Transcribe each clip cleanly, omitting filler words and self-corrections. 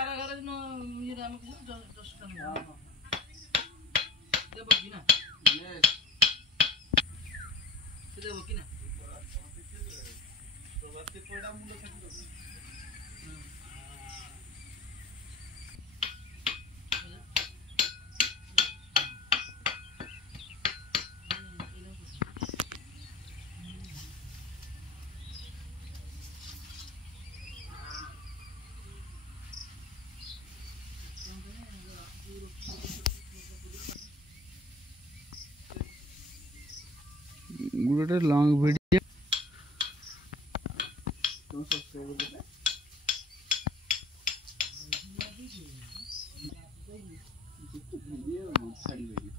कारागार न ये राम के जस्ट हां देबो कि ना यस से देबो कि ना तो बाकी कोडा मुंड खाती दो गोटे लॉन्ग वीडियो तो सब्सक्राइब कर वीडियो छाड़ी देगी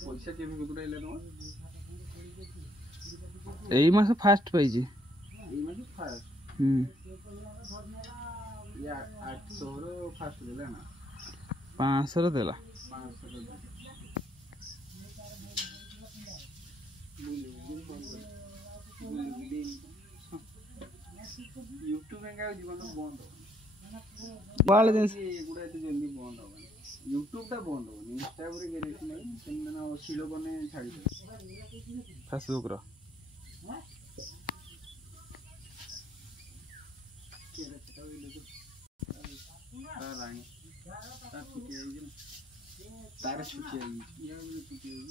पैसा केमे कुतरा इला न एई मास फास्ट पाई जी एई मास फास्ट या 800 रो फास्ट देला ना 500 रो देला 500 रो YouTube में क्या जीवन बंद वाले दिन गुड़ा तो जल्दी बंद हो YouTube ता बंद हो इंस्टा पर गेरेट नहीं सेना शिलो बने छाड़ी दे फेसबुक रो रानी तार छुट्टी आई या छुट्टी आई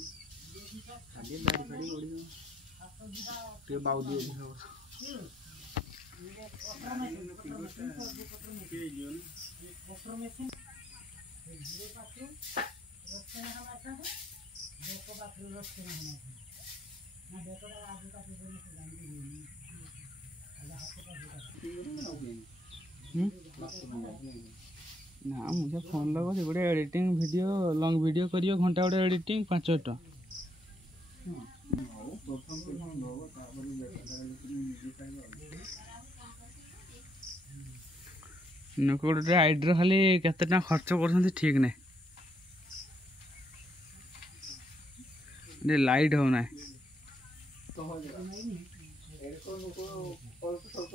खाली गाड़ी खड़ी ओड़ी के बाउदी है ना मुझे फोन लगो से गोटे एडिटिंग वीडियो लॉन्ग वीडियो करियो घंटा गोटे एडिटिंग 500 टका नको गोटे आइडिया खाली केते टका खर्च करछन्ती ठीक नै लाइट हो ना तो हो जाएगा एरको नको अल्प स्वल्प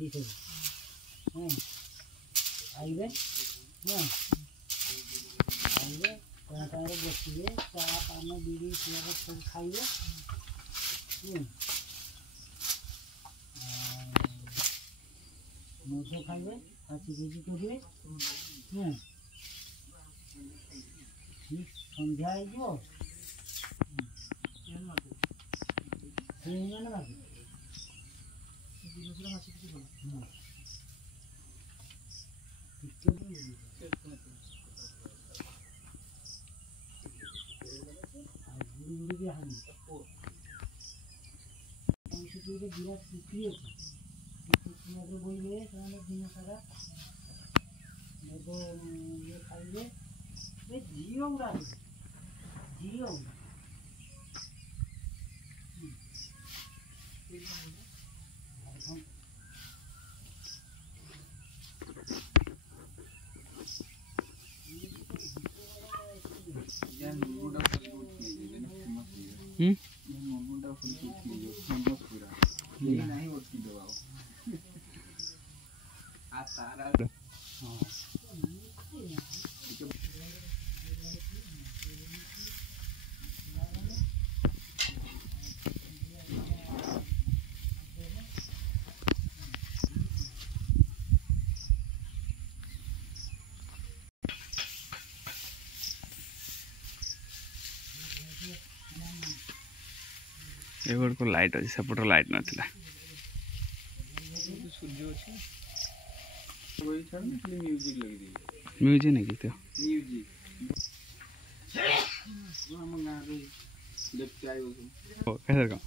देखिए आइए बसिए चा पान बीड़ी सिगारेट सब खाइए मौसो खाइए खासी खींची करिए संध्या विराट खुशी अच्छे बोलिए दिन सारा ये खाइए जियो उड़ा जियो नहीं होती दबाओ आ तारा हां एगोड़ को लाइट अच्छे सेपट लाइट नाला म्यूजिक नहीं तो म्यूजिक हम गाना लेफ्ट आयो ओ कैसे का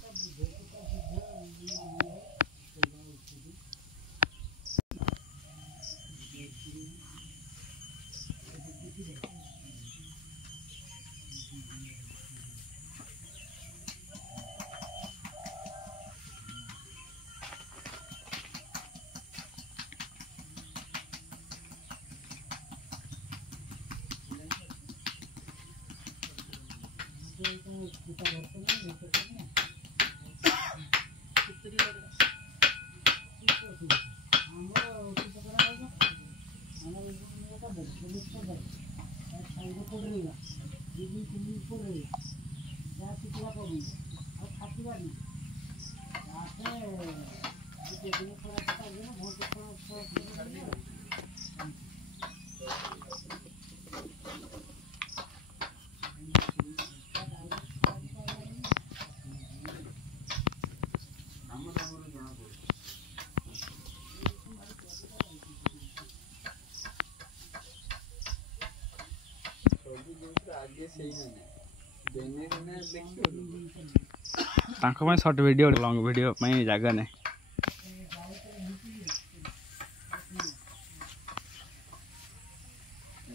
शॉर्ट वीडियो लॉन्ग वीडियो जगह नहीं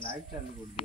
लाइव चालू कर